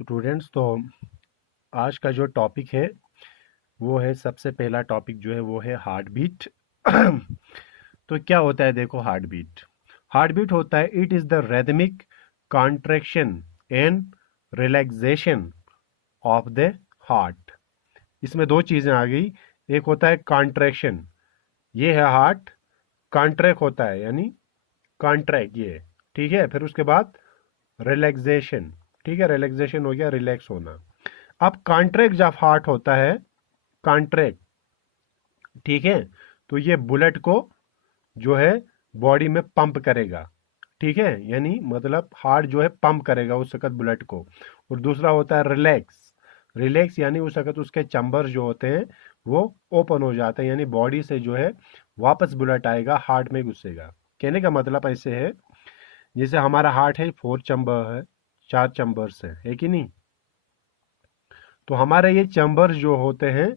Students, तो आज का जो टॉपिक है वो है, सबसे पहला टॉपिक जो है वो है हार्ट बीट। तो क्या होता है, देखो, हार्ट बीट होता है, it is the rhythmic contraction and relaxation of the heart. इसमें दो चीजें आ गई। एक होता है कॉन्ट्रैक्शन, ये है हार्ट, कॉन्ट्रैक्ट होता है यानी कॉन्ट्रैक्ट, ये ठीक है। फिर उसके बाद रिलैक्सेशन, ठीक है, रिलैक्सेशन हो गया रिलैक्स होना। अब कॉन्ट्रैक्ट जब हार्ट होता है, कॉन्ट्रैक्ट, ठीक है, तो ये बुलेट को जो है बॉडी में पंप करेगा, ठीक है, यानी मतलब हार्ट जो है पंप करेगा उस वक्त बुलेट को। और दूसरा होता है रिलैक्स, यानी उस वक्त उसके चैम्बर जो होते हैं वो ओपन हो जाते हैं, यानी बॉडी से जो है वापस बुलेट आएगा, हार्ट में घुसेगा। कहने का मतलब ऐसे है, जैसे हमारा हार्ट है 4 चैम्बर है, 4 चैम्बर्स है कि नहीं। तो हमारे ये चैम्बर्स जो होते हैं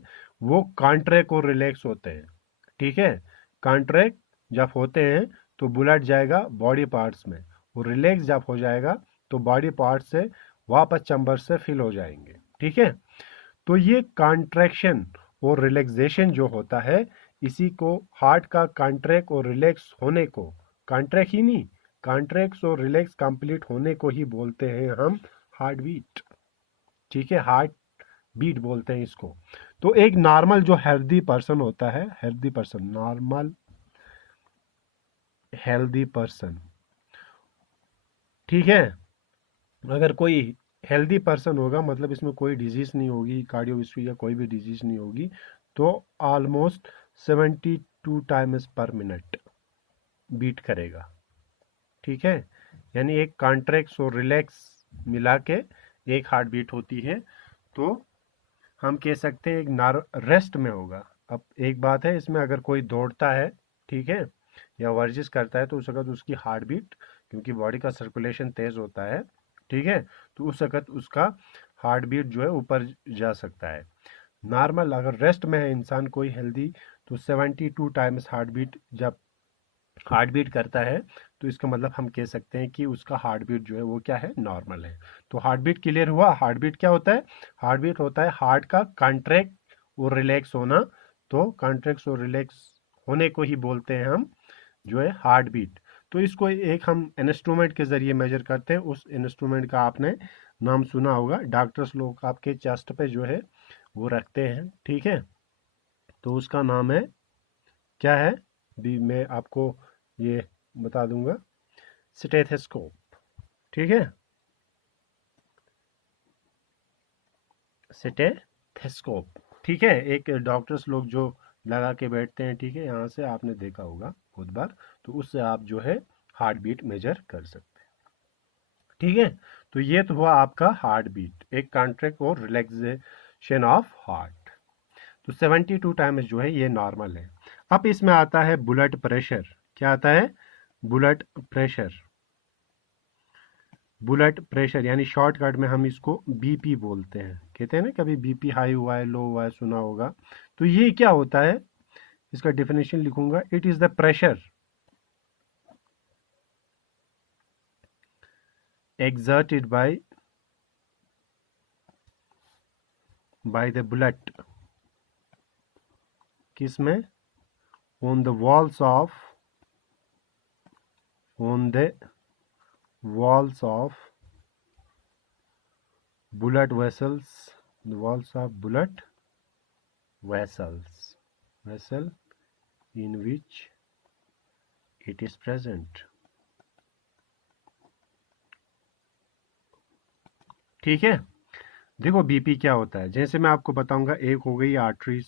वो कॉन्ट्रैक्ट और रिलैक्स होते हैं, ठीक है। कॉन्ट्रैक्ट जब होते हैं तो ब्लड जाएगा बॉडी पार्ट्स में, और रिलैक्स जब हो जाएगा तो बॉडी पार्ट्स से वापस चैम्बर से फिल हो जाएंगे, ठीक है। तो ये कॉन्ट्रैक्शन और रिलैक्सेशन जो होता है, इसी को हार्ट का कॉन्ट्रैक्ट और रिलैक्स होने को, कॉन्ट्रैक्ट ही नहीं, कॉन्ट्रैक्ट और रिलैक्स कंप्लीट होने को ही बोलते हैं हम हार्ट बीट, ठीक है, हार्ट बीट बोलते हैं इसको। तो एक नॉर्मल जो हेल्दी पर्सन होता है, healthy person, normal healthy person, ठीक है, अगर कोई हेल्दी पर्सन होगा, मतलब इसमें कोई डिजीज नहीं होगी, कार्डियोवास्कुलर या कोई भी डिजीज नहीं होगी, तो ऑलमोस्ट 72 टाइम्स पर मिनट बीट करेगा, ठीक है। यानी एक कॉन्ट्रैक्ट और रिलैक्स मिला के एक हार्ट बीट होती है। तो हम कह सकते हैं एक रेस्ट में होगा। अब एक बात है इसमें, अगर कोई दौड़ता है, ठीक है, या वर्जिश करता है, तो उस वक्त उसकी हार्ट बीट, क्योंकि बॉडी का सर्कुलेशन तेज होता है, ठीक है, तो उस वक्त उसका हार्ट बीट जो है ऊपर जा सकता है। नॉर्मल अगर रेस्ट में है इंसान कोई हेल्दी, तो 72 टाइम्स हार्ट बीट जब हार्ट बीट करता है, तो इसका मतलब हम कह सकते हैं कि उसका हार्ट बीट जो है वो क्या है, नॉर्मल है। तो हार्ट बीट क्लियर हुआ। हार्ट बीट क्या होता है? हार्ट बीट होता है हार्ट का कॉन्ट्रैक्ट और रिलैक्स होना। तो कॉन्ट्रैक्ट और रिलैक्स होने को ही बोलते हैं हम जो है हार्ट बीट। तो इसको एक हम इंस्ट्रूमेंट के जरिए मेजर करते हैं। उस इंस्ट्रूमेंट का आपने नाम सुना होगा, डॉक्टर्स लोग आपके चेस्ट पे जो है वो रखते हैं, ठीक है। तो उसका नाम है, क्या है, भी मैं आपको ये बता दूंगा, स्टेथोस्कोप, ठीक है, स्टेथोस्कोप, ठीक है। एक डॉक्टर्स लोग जो लगा के बैठते हैं, ठीक है, यहाँ से आपने देखा होगा बहुत बार, तो उससे आप जो है हार्ट बीट मेजर कर सकते हैं, ठीक है। तो ये तो हुआ आपका हार्ट बीट, एक कॉन्ट्रैक्ट और रिलैक्सेशन ऑफ हार्ट। तो 72 टाइम्स जो है ये नॉर्मल है। अब इसमें आता है ब्लड प्रेशर। क्या आता है? Blood pressure. ब्लड प्रेशर यानी शॉर्टकट में हम इसको बीपी बोलते हैं, कहते हैं ना, कभी बीपी हाई हुआ है, लो हुआ है, सुना होगा। तो ये क्या होता है, इसका डेफिनेशन लिखूंगा, it is the pressure exerted by the blood, किस में, on the walls of blood vessels, the walls of blood vessel in which it is present, ठीक है। देखो बीपी क्या होता है, जैसे मैं आपको बताऊंगा, एक हो गई आर्टरीज,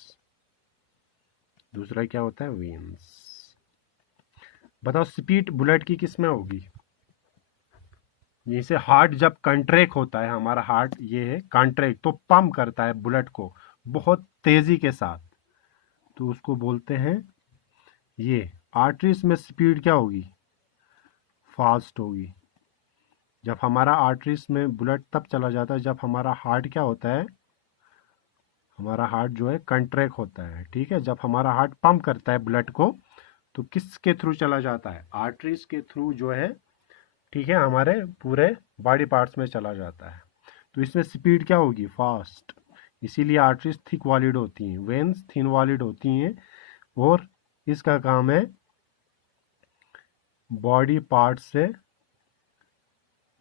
दूसरा क्या होता है, वेन्स। बताओ स्पीड बुलेट की किस में होगी? जैसे हार्ट जब कंट्रैक्ट होता है, हमारा हार्ट ये है कंट्रैक्ट, तो पंप करता है बुलेट को बहुत तेजी के साथ, तो उसको बोलते हैं ये। आर्टरीज में स्पीड क्या होगी, फास्ट होगी। जब हमारा आर्टरीज में ब्लड तब चला जाता है जब हमारा हार्ट क्या होता है, हमारा हार्ट जो है कंट्रैक्ट होता है, ठीक है। जब हमारा हार्ट पंप करता है ब्लड को, तो किसके थ्रू चला जाता है, आर्टरीज के थ्रू जो है, ठीक है, हमारे पूरे बॉडी पार्ट्स में चला जाता है। तो इसमें स्पीड क्या होगी, फास्ट। इसीलिए आर्टरीज थिक वॉलिड होती हैं, वेन्स थिन वॉलिड होती हैं, और इसका काम है बॉडी पार्ट से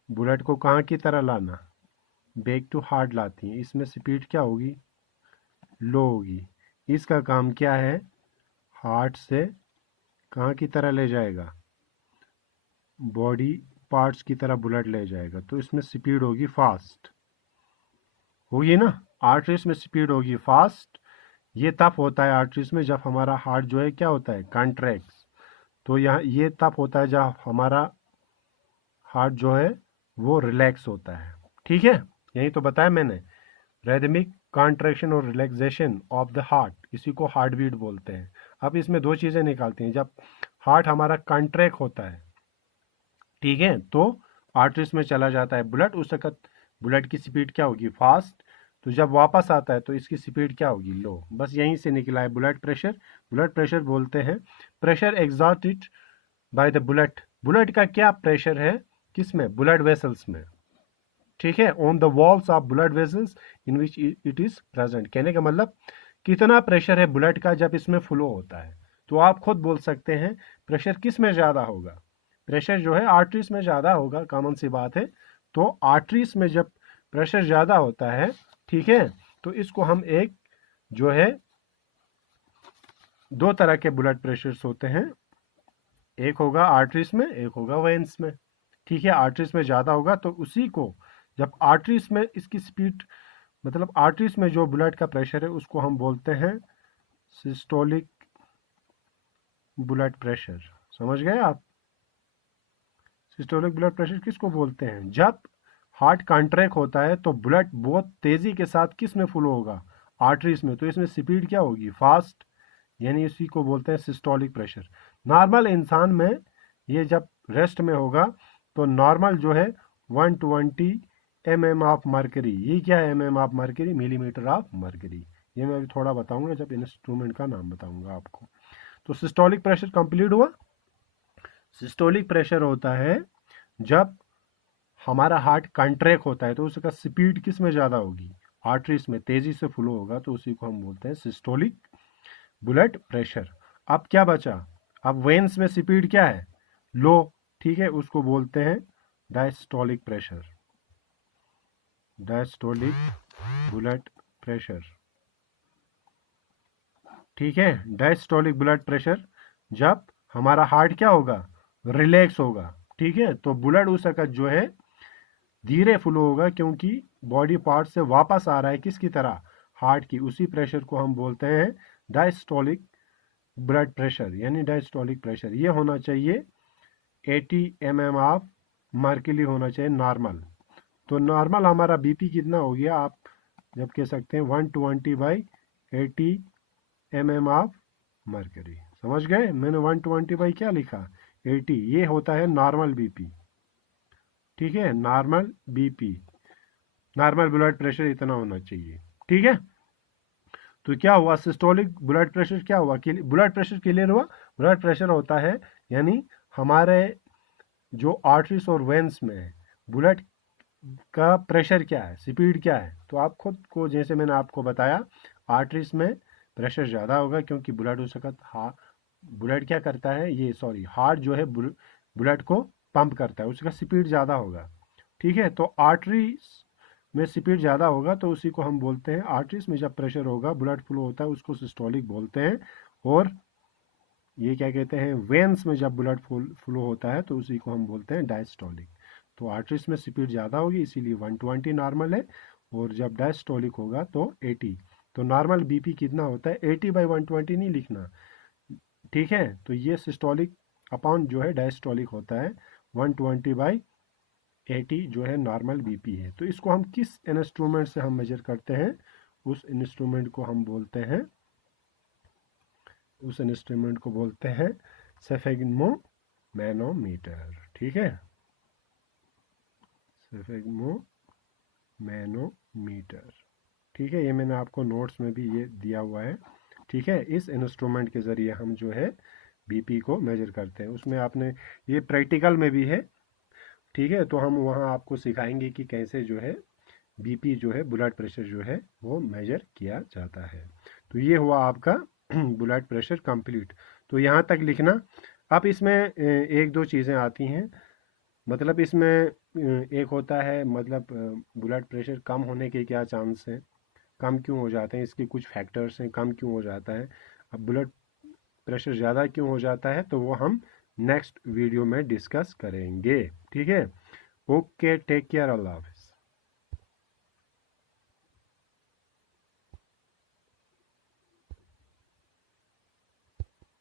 बुलेट को कहाँ की तरह लाना, बैक टू हार्ट लाती हैं। इसमें स्पीड क्या होगी, लो होगी। इसका काम क्या है, हार्ट से कहाँ की तरह ले जाएगा, बॉडी पार्ट्स की तरह बुलेट ले जाएगा। तो इसमें स्पीड होगी फास्ट, होगी ना। आर्टरीज में स्पीड होगी फास्ट। ये तब होता है आर्टरीज में जब हमारा हार्ट जो है क्या होता है, कॉन्ट्रैक्ट्स। तो यहाँ ये तब होता है जब हमारा हार्ट जो है वो रिलैक्स होता है। ठीक है, यही तो बताया मैंने, रिदमिक कॉन्ट्रैक्शन और रिलैक्सेशन ऑफ द हार्ट, इसी को हार्ट बीट बोलते हैं। अब इसमें दो चीज़ें निकालती हैं, जब हार्ट हमारा कॉन्ट्रैक्ट होता है, ठीक है, तो आर्टरीज में चला जाता है ब्लड, उस वक्त ब्लड की स्पीड क्या होगी, फास्ट। तो जब वापस आता है तो इसकी स्पीड क्या होगी, लो। बस यहीं से निकला है ब्लड प्रेशर। ब्लड प्रेशर बोलते हैं pressure एग्जॉर्टेड by the blood. Blood का क्या प्रेशर है, किसमें, ब्लड वेसल्स में, ठीक है, on the walls of blood vessels in which it is present. कहने का मतलब कितना प्रेशर है ब्लड का जब इसमें फ्लो होता है। तो आप खुद बोल सकते हैं प्रेशर किस में ज़्यादा होगा, प्रेशर जो है आर्टरीज में ज़्यादा होगा, कॉमन सी बात है। तो आर्टरीज में जब प्रेशर ज़्यादा होता है, ठीक है, तो इसको हम एक जो है, दो तरह के ब्लड प्रेशर्स होते हैं, एक होगा आर्टरीज में, एक होगा वेन्स में। ठीक है, आर्टरीज में ज़्यादा होगा तो उसी को जब आर्टरीज में इसकी स्पीड, मतलब आर्टरीज में जो ब्लड का प्रेशर है उसको हम बोलते हैं सिस्टोलिक ब्लड प्रेशर। समझ गए आप, सिस्टोलिक ब्लड प्रेशर किसको बोलते हैं, जब हार्ट कॉन्ट्रैक्ट होता है तो ब्लड बहुत तेजी के साथ किस में फ्लो होगा, आर्टरीज में। तो इसमें स्पीड क्या होगी, फास्ट, यानी इसी को बोलते हैं सिस्टोलिक प्रेशर। नॉर्मल इंसान में ये जब रेस्ट में होगा तो नॉर्मल जो है 120 mm ऑफ मर्करी। ये क्या है mm of mercury, millimetre of mercury. ये मैं अभी थोड़ा बताऊंगा जब इंस्ट्रूमेंट का नाम बताऊंगा आपको। तो सिस्टोलिक प्रेशर कंप्लीट हुआ। सिस्टोलिक प्रेशर होता है जब हमारा हार्ट कॉन्ट्रैक्ट होता है तो उसका स्पीड किस में ज़्यादा होगी, आर्टरीज में तेजी से फ्लो होगा, तो उसी को हम बोलते हैं सिस्टोलिक ब्लड प्रेशर। अब क्या बचा, अब वेन्स में स्पीड क्या है, लो, ठीक है, उसको बोलते हैं diastolic pressure, diastolic blood pressure. ठीक है, डायस्टोलिक ब्लड प्रेशर जब हमारा हार्ट क्या होगा, रिलैक्स होगा, ठीक है, तो ब्लड उस वक्त जो है धीरे फ्लो होगा, क्योंकि बॉडी पार्ट से वापस आ रहा है किसकी तरह, हार्ट की। उसी प्रेशर को हम बोलते हैं डायस्टोलिक ब्लड प्रेशर, यानी डायस्टोलिक प्रेशर। ये होना चाहिए 80 mm ऑफ मर्क्यूरी होना चाहिए नॉर्मल। तो नॉर्मल हमारा बीपी कितना हो गया, आप जब कह सकते हैं 120/80 mm ऑफ मर्क्यूरी। समझ गए, मैंने 120 बाई क्या लिखा, 80, ये होता है नॉर्मल बीपी। ठीक है, normal BP, normal blood pressure इतना होना चाहिए। ठीक है, तो क्या हुआ, सिस्टोलिक ब्लड प्रेशर क्या हुआ, ब्लड प्रेशर क्लियर हुआ। ब्लड प्रेशर होता है यानी हमारे जो आर्टरीज और वेन्स में है ब्लड का प्रेशर क्या है, स्पीड क्या है। तो आप खुद को, जैसे मैंने आपको बताया, आर्टरीज में प्रेशर ज़्यादा होगा क्योंकि ब्लड उस वक्त ब्लड क्या करता है, ये सॉरी हार्ट जो है ब्लड को पंप करता है, उसका स्पीड ज़्यादा होगा। ठीक है, तो आर्टरीज में स्पीड ज़्यादा होगा तो उसी को हम बोलते हैं, आर्टरीज में जब प्रेशर होगा, ब्लड फ्लो होता है, उसको सिस्टोलिक बोलते हैं। और ये क्या कहते हैं, वेन्स में जब ब्लड फ्लो होता है तो उसी को हम बोलते हैं डायस्टोलिक। तो आर्टरीज में स्पीड ज़्यादा होगी इसीलिए 120 नॉर्मल है, और जब डायस्टोलिक होगा तो 80। तो नॉर्मल बीपी कितना होता है, 80/120 नहीं लिखना, ठीक है। तो ये सिस्टोलिक अपॉन जो है डायस्टोलिक होता है 120/80 जो है नॉर्मल बीपी है। तो इसको हम किस इंस्ट्रूमेंट से हम मेजर करते हैं, उस इंस्ट्रूमेंट को हम बोलते हैं, उस इंस्ट्रूमेंट को बोलते हैं सेफेग्मो मैनोमीटर। ठीक है, सेफेग्मो मैनोमीटर, ठीक है, ये मैंने आपको नोट्स में भी ये दिया हुआ है। ठीक है, इस इंस्ट्रूमेंट के ज़रिए हम जो है बीपी को मेजर करते हैं। उसमें आपने ये प्रैक्टिकल में भी है, ठीक है, तो हम वहाँ आपको सिखाएंगे कि कैसे जो है बीपी जो है, ब्लड प्रेशर जो है वो मेजर किया जाता है। तो ये हुआ आपका ब्लड प्रेशर कंप्लीट। तो यहाँ तक लिखना। अब इसमें एक दो चीज़ें आती हैं। मतलब इसमें एक होता है, मतलब ब्लड प्रेशर कम होने के क्या चांस हैं, कम क्यों हो जाते हैं, इसके कुछ फैक्टर्स हैं, कम क्यों हो जाता है, अब ब्लड प्रेशर ज़्यादा क्यों हो जाता है, तो वो हम नेक्स्ट वीडियो में डिस्कस करेंगे। ठीक है। ओके, टेक केयर, अल्लाह हाफ़िज़।